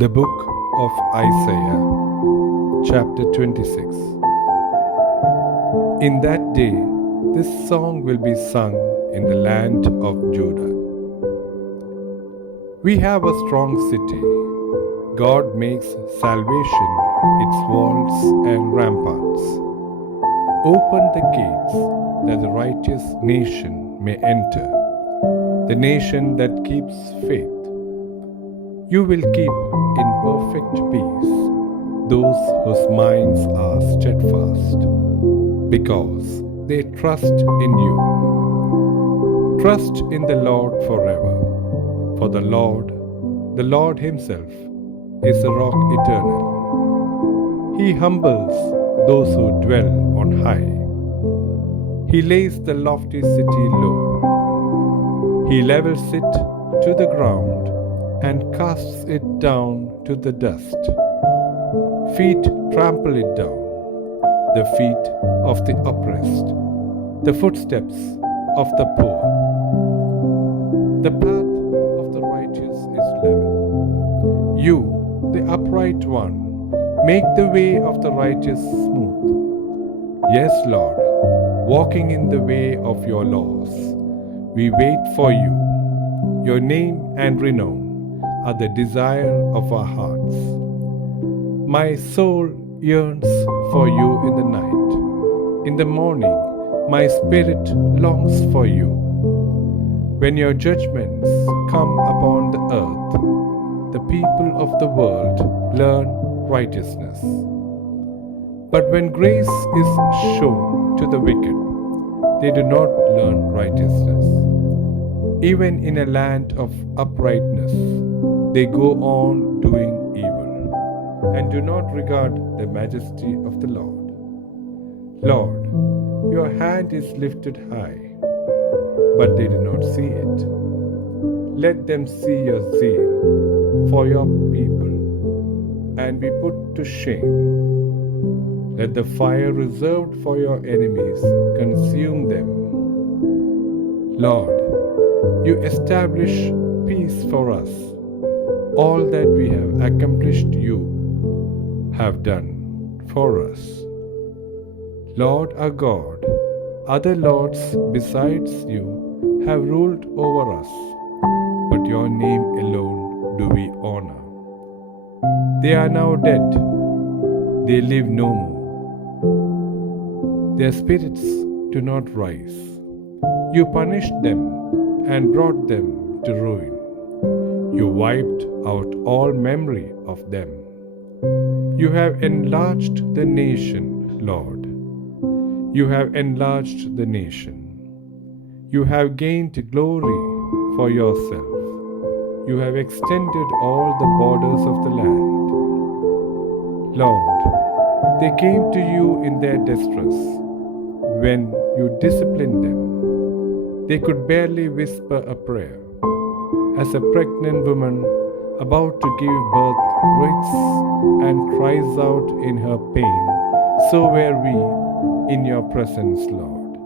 The book of Isaiah, chapter 26. In that day, this song will be sung in the land of Judah. We have a strong city. God makes salvation its walls and ramparts. Open the gates that the righteous nation may enter, the nation that keeps faith. You will keep in perfect peace those whose minds are steadfast, because they trust in you. Trust in the Lord forever, for the Lord Himself, is a rock eternal. He humbles those who dwell on high. He lays the lofty city low. He levels it to the ground and casts it down to the dust. Feet trample it down, the feet of the oppressed, the footsteps of the poor. The path of the righteous is level. You, the upright one, make the way of the righteous smooth. Yes, Lord, walking in the way of your laws, we wait for you. Your name and renown are the desire of our hearts. My soul yearns for you in the night. In the morning, my spirit longs for you. When your judgments come upon the earth, the people of the world learn righteousness. But when grace is shown to the wicked, they do not learn righteousness. Even in a land of uprightness, they go on doing evil, and do not regard the majesty of the Lord. Lord, your hand is lifted high, but they do not see it. Let them see your zeal for your people, and be put to shame. Let the fire reserved for your enemies consume them. Lord, you establish peace for us. All that we have accomplished you have done for us. Lord our God, other lords besides you have ruled over us, but your name alone do we honor. They are now dead, they live no more. Their spirits do not rise. You punished them and brought them to ruin. You wiped out all memory of them. You have enlarged the nation, Lord. You have enlarged the nation. You have gained glory for yourself. You have extended all the borders of the land. Lord, they came to you in their distress. When you disciplined them, they could barely whisper a prayer. As a pregnant woman about to give birth writhes and cries out in her pain, so were we in your presence, Lord.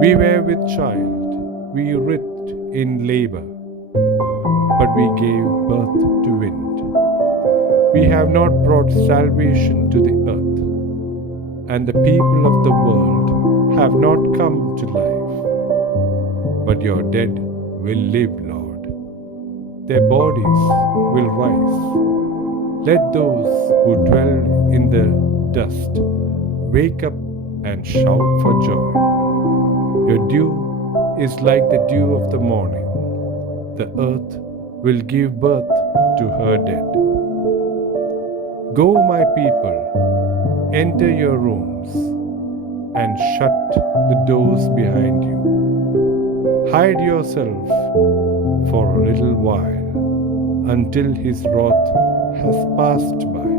We were with child, we writhed in labor, but we gave birth to wind. We have not brought salvation to the earth, and the people of the world have not come to life. But your dead will live, Lord. Their bodies will rise. Let those who dwell in the dust wake up and shout for joy. Your dew is like the dew of the morning. The earth will give birth to her dead. Go, my people, enter your rooms, and shut the doors behind you. Hide yourself for a little while, until his wrath has passed by.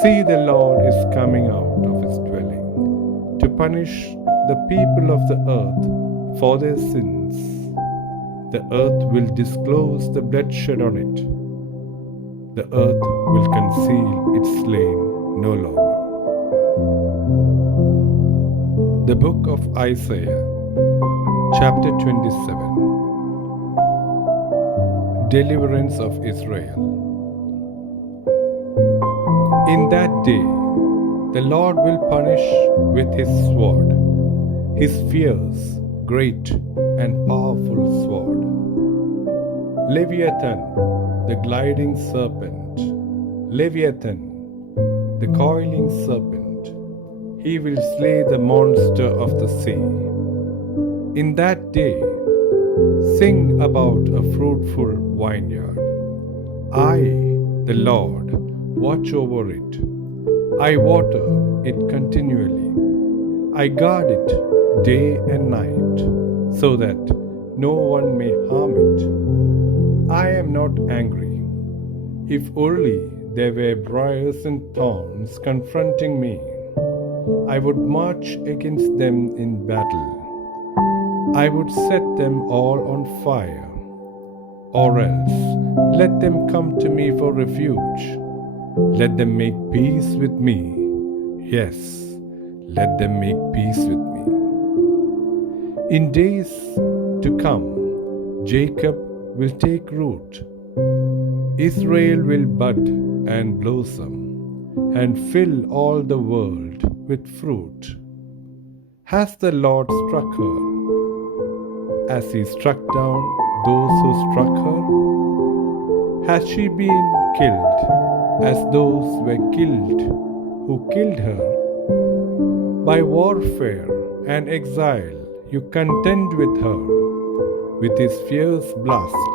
See, the Lord is coming out of his dwelling, to punish the people of the earth for their sins. The earth will disclose the bloodshed on it. The earth will conceal its slain no longer. The book of Isaiah, chapter 27. Deliverance of Israel. In that day, the Lord will punish with his sword, his fierce, great, and powerful sword. Leviathan, the gliding serpent, Leviathan, the coiling serpent, he will slay the monster of the sea. In that day, sing about a fruitful vineyard. I, the Lord, watch over it. I water it continually. I guard it day and night, so that no one may harm it. I am not angry. If only there were briars and thorns confronting me, I would march against them in battle. I would set them all on fire. Or else, let them come to me for refuge. Let them make peace with me. Yes, let them make peace with me. In days to come, Jacob will take root. Israel will bud and blossom and fill all the world with fruit. Has the Lord struck her as he struck down those who struck her? Has she been killed as those were killed who killed her? By warfare and exile you contend with her. With his fierce blast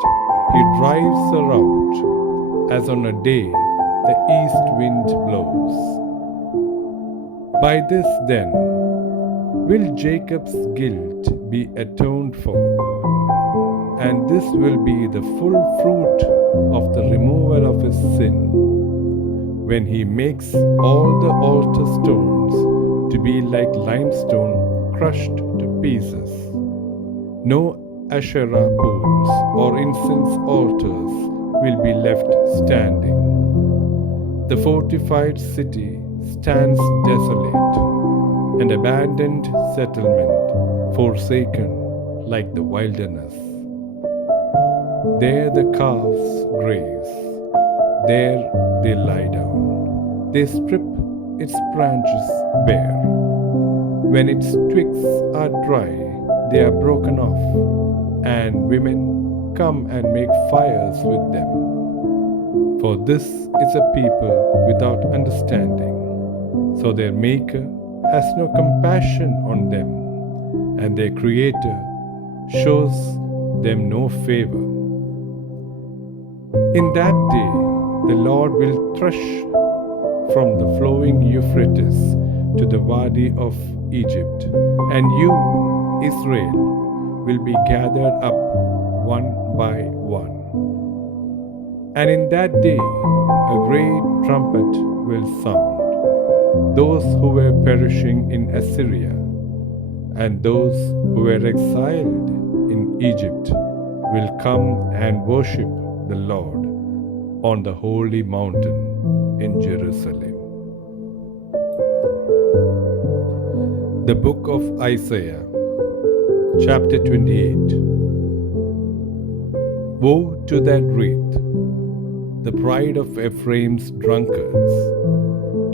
he drives her out, as on a day the east wind blows. By this then will Jacob's guilt be atoned for, and this will be the full fruit of the removal of his sin, when he makes all the altar stones to be like limestone crushed to pieces. No Asherah poles or incense altars will be left standing. The fortified city stands desolate, an abandoned settlement, forsaken like the wilderness. There the calves graze, there they lie down. They strip its branches bare. When its twigs are dry, they are broken off, and women come and make fires with them. For this is a people without understanding, so their Maker has no compassion on them, and their Creator shows them no favor. In that day, the Lord will thresh from the flowing Euphrates to the Wadi of Egypt, and you, Israel, will be gathered up one by one. And in that day, a great trumpet will sound. Those who were perishing in Assyria and those who were exiled in Egypt will come and worship the Lord on the holy mountain in Jerusalem. The book of Isaiah, chapter 28. Woe to that wreath, the pride of Ephraim's drunkards,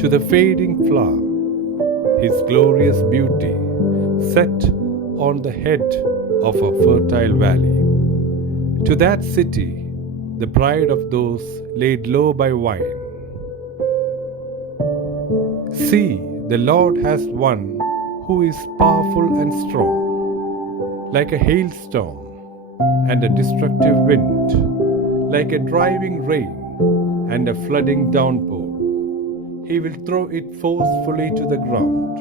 to the fading flower, his glorious beauty, set on the head of a fertile valley. To that city, the pride of those laid low by wine. See, the Lord has one who is powerful and strong, like a hailstorm and a destructive wind, like a driving rain and a flooding downpour. He will throw it forcefully to the ground.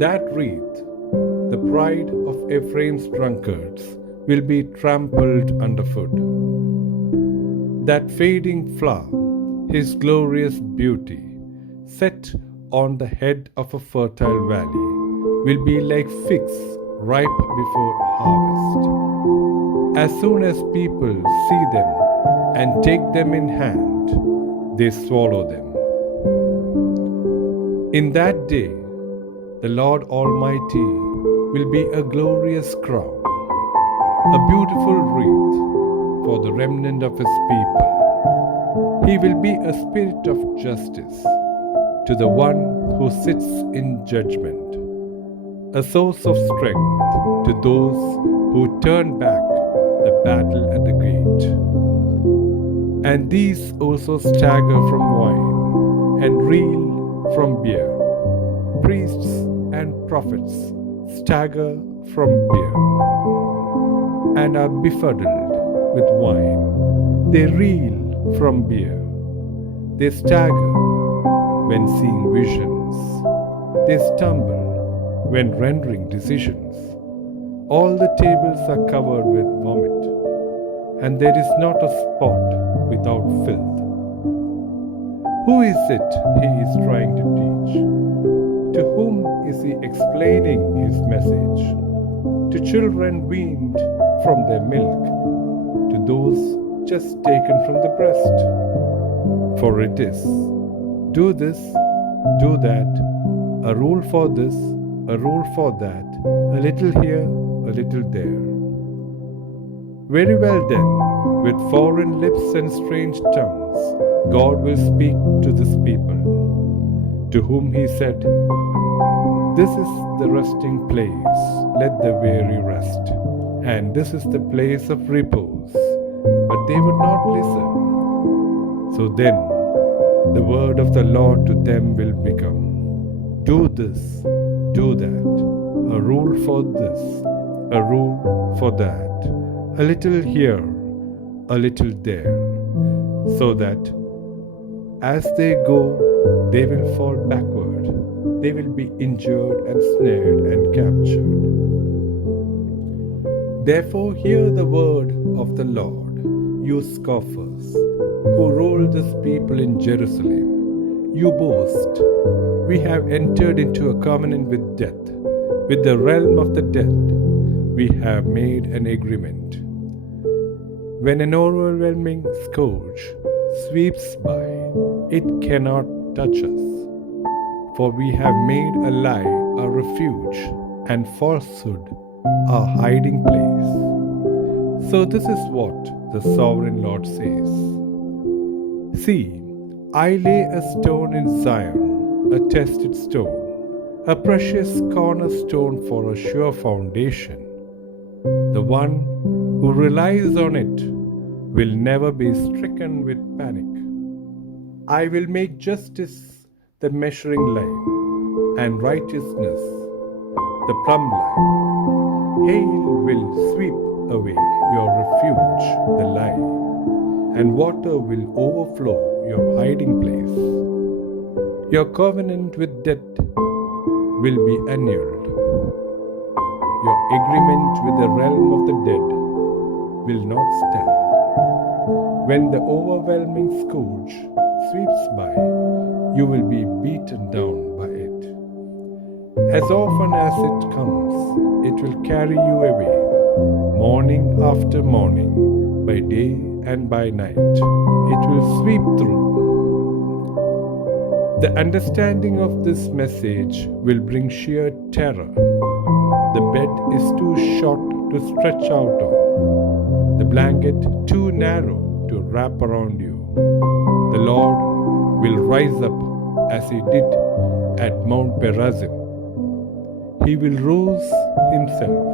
That wreath, the pride of Ephraim's drunkards, will be trampled underfoot. That fading flower, his glorious beauty, set on the head of a fertile valley, will be like figs ripe before harvest. As soon as people see them and take them in hand, they swallow them. In that day, the Lord Almighty will be a glorious crown, a beautiful wreath for the remnant of his people. He will be a spirit of justice to the one who sits in judgment, a source of strength to those who turn back the battle at the gate. And these also stagger from wine and reel from beer. Priests and prophets stagger from beer and are befuddled with wine. They reel from beer. They stagger when seeing visions. They stumble when rendering decisions. All the tables are covered with vomit, and there is not a spot without filth. Who is it he is trying to teach? To whom is he explaining his message? To children weaned from their milk, to those just taken from the breast. For it is, do this, do that, a rule for this, a rule for that, a little here, a little there. Very well then, with foreign lips and strange tongues, God will speak to this people, to whom he said, this is the resting place, let the weary rest, and this is the place of repose. But they would not listen. So then, the word of the Lord to them will become, do this, do that, a rule for this, a rule for that, a little here, a little there, so that as they go, they will fall backward, they will be injured and snared and captured. Therefore hear the word of the Lord, you scoffers, who rule this people in Jerusalem. You boast, we have entered into a covenant with death, with the realm of the dead. We have made an agreement. When an overwhelming scourge sweeps by, it cannot touch us. For we have made a lie our refuge, and falsehood our hiding place. So this is what the sovereign Lord says. See, I lay a stone in Zion, a tested stone, a precious cornerstone for a sure foundation. The one who relies on it will never be stricken with panic. I will make justice the measuring line, and righteousness the plumb line. Hail will sweep away your refuge, the lie, and water will overflow your hiding place. Your covenant with death will be annulled. Your agreement with the realm of the dead will not stand. When the overwhelming scourge sweeps by, you will be beaten down by it. As often as it comes, it will carry you away, morning after morning, by day and by night. It will sweep through. The understanding of this message will bring sheer terror. The bed is too short to stretch out on, the blanket too narrow to wrap around you. The Lord will rise up as he did at Mount Perazim. He will rouse himself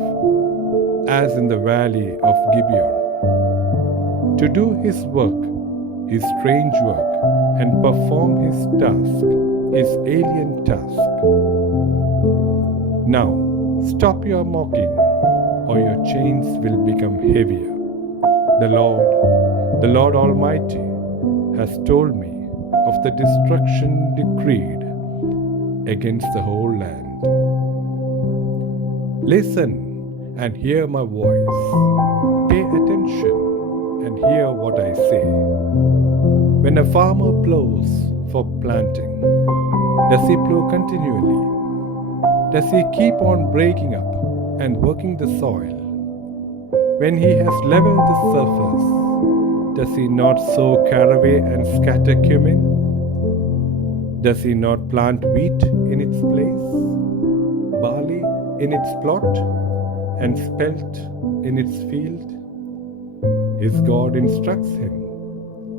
as in the valley of Gibeon, to do his work, his strange work, and perform his task, his alien task. Now, stop your mocking, or your chains will become heavier. The Lord Almighty, has told me of the destruction decreed against the whole land. Listen and hear my voice. Pay attention and hear what I say. When a farmer plows for planting, does he plow continually? Does he keep on breaking up and working the soil? When he has leveled the surface, does he not sow caraway and scatter cumin? Does he not plant wheat in its place, barley in its plot, and spelt in its field? His God instructs him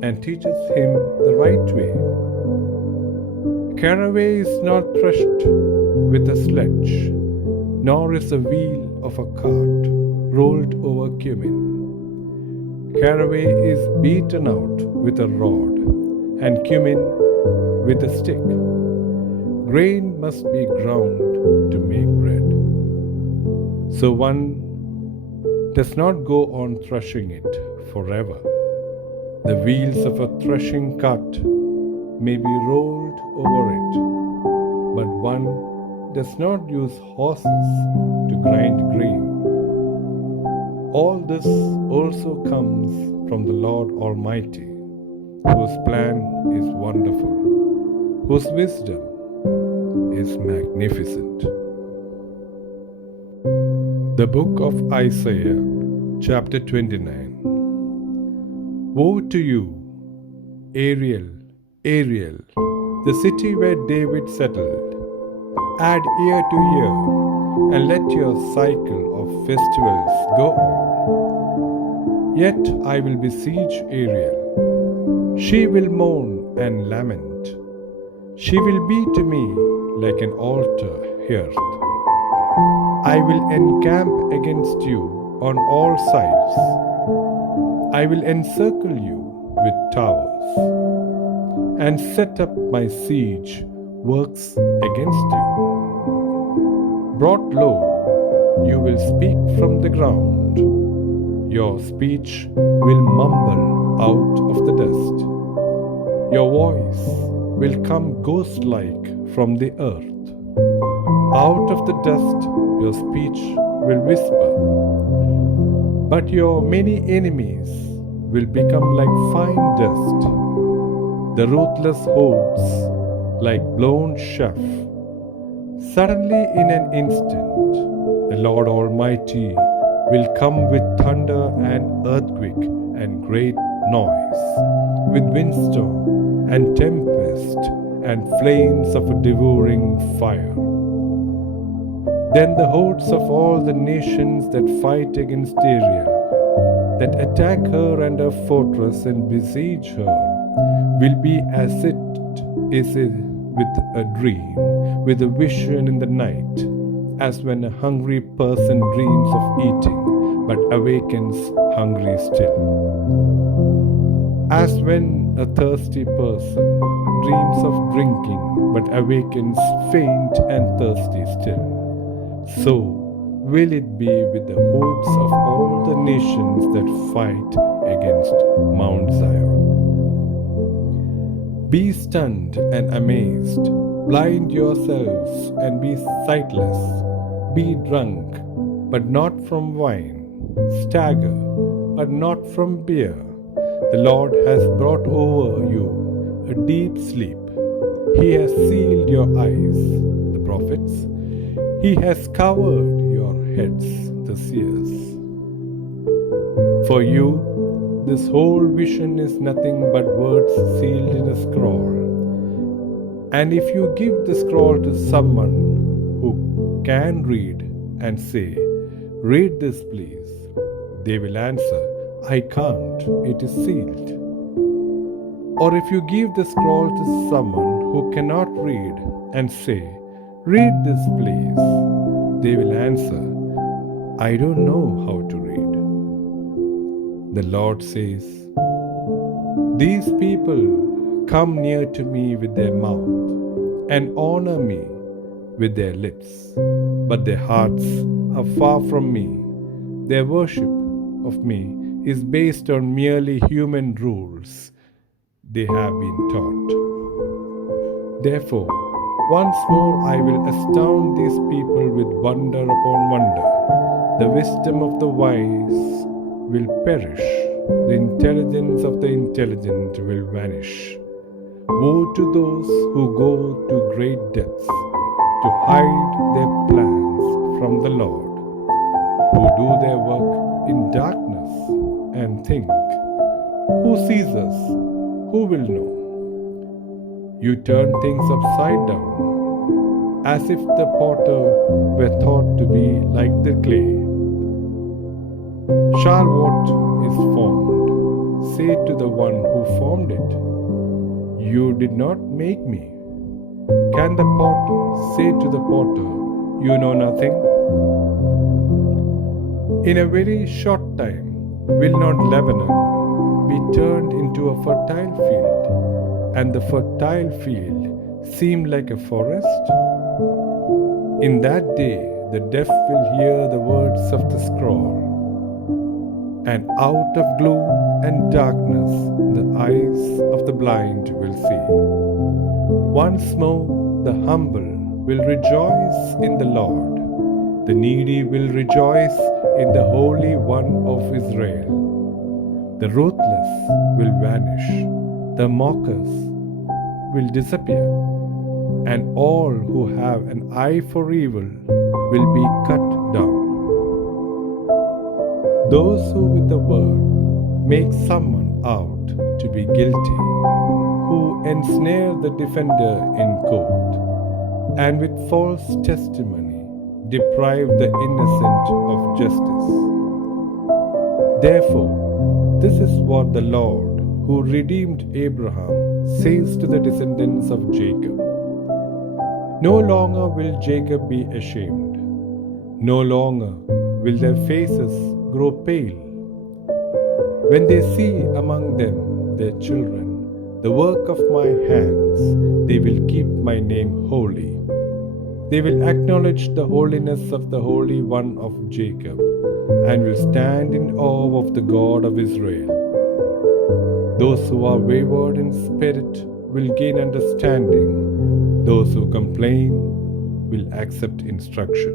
and teaches him the right way. Caraway is not threshed with a sledge, nor is the wheel of a cart rolled over cumin. Caraway is beaten out with a rod, and cumin with a stick. Grain must be ground to make bread. So one does not go on threshing it forever. The wheels of a threshing cart may be rolled over it, but one does not use horses to grind grain. All this also comes from the Lord Almighty, whose plan is wonderful, whose wisdom is magnificent. The book of Isaiah, chapter 29. Woe to you, Ariel, Ariel, the city where David settled. Add year to year, and let your cycle of festivals go on. Yet I will besiege Ariel. She will mourn and lament. She will be to me like an altar hearth. I will encamp against you on all sides. I will encircle you with towers, and set up my siege works against you. Brought low, you will speak from the ground. Your speech will mumble out of the dust. Your voice will come ghost-like from the earth. Out of the dust your speech will whisper. But your many enemies will become like fine dust, the ruthless hordes like blown chaff. Suddenly, in an instant, the Lord Almighty will come with thunder and earthquake and great noise, with windstorm and tempest and flames of a devouring fire. Then the hordes of all the nations that fight against Ariel, that attack her and her fortress and besiege her, will be as it is with a dream, with a vision in the night, as when a hungry person dreams of eating, but awakens hungry still. As when a thirsty person dreams of drinking, but awakens faint and thirsty still. So will it be with the hordes of all the nations that fight against Mount Zion. Be stunned and amazed, blind yourselves and be sightless, be drunk, but not from wine, stagger, but not from beer. The Lord has brought over you a deep sleep. He has sealed your eyes, the prophets. He has covered your heads, the seers. For you, this whole vision is nothing but words sealed in a scroll. And if you give the scroll to someone who can read and say, "Read this, please," they will answer, "I can't, it is sealed." Or if you give the scroll to someone who cannot read and say, "Read this, please," they will answer, "I don't know how to read." The Lord says, "These people come near to me with their mouth and honor me with their lips, but their hearts are far from me. Their worship of me is based on merely human rules they have been taught. Therefore, once more I will astound these people with wonder upon wonder. The wisdom of the wise will perish. The intelligence of the intelligent will vanish. Woe to those who go to great depths to hide their plans from the Lord, who do their work in darkness and think, "Who sees us? Who will know?" You turn things upside down, as if the potter were thought to be like the clay. Shall what is formed the one who formed it, "You did not make me"? Can the pot say to the potter, "You know nothing"? In a very short time, will not Lebanon be turned into a fertile field, and the fertile field seem like a forest? In that day, the deaf will hear the words of the scroll, and out of gloom and darkness the eyes of the blind will see. Once more, the humble will rejoice in the Lord. The needy will rejoice in the Holy One of Israel. The ruthless will vanish, the mockers will disappear, and all who have an eye for evil will be cut down. Those who with the word make someone out to be guilty, who ensnare the defender in court, and with false testimony deprive the innocent of justice. Therefore, this is what the Lord, who redeemed Abraham, says to the descendants of Jacob. No longer will Jacob be ashamed. No longer will their faces grow pale. When they see among them their children, the work of my hands, they will keep my name holy. They will acknowledge the holiness of the Holy One of Jacob, and will stand in awe of the God of Israel. Those who are wayward in spirit will gain understanding. Those who complain will accept instruction.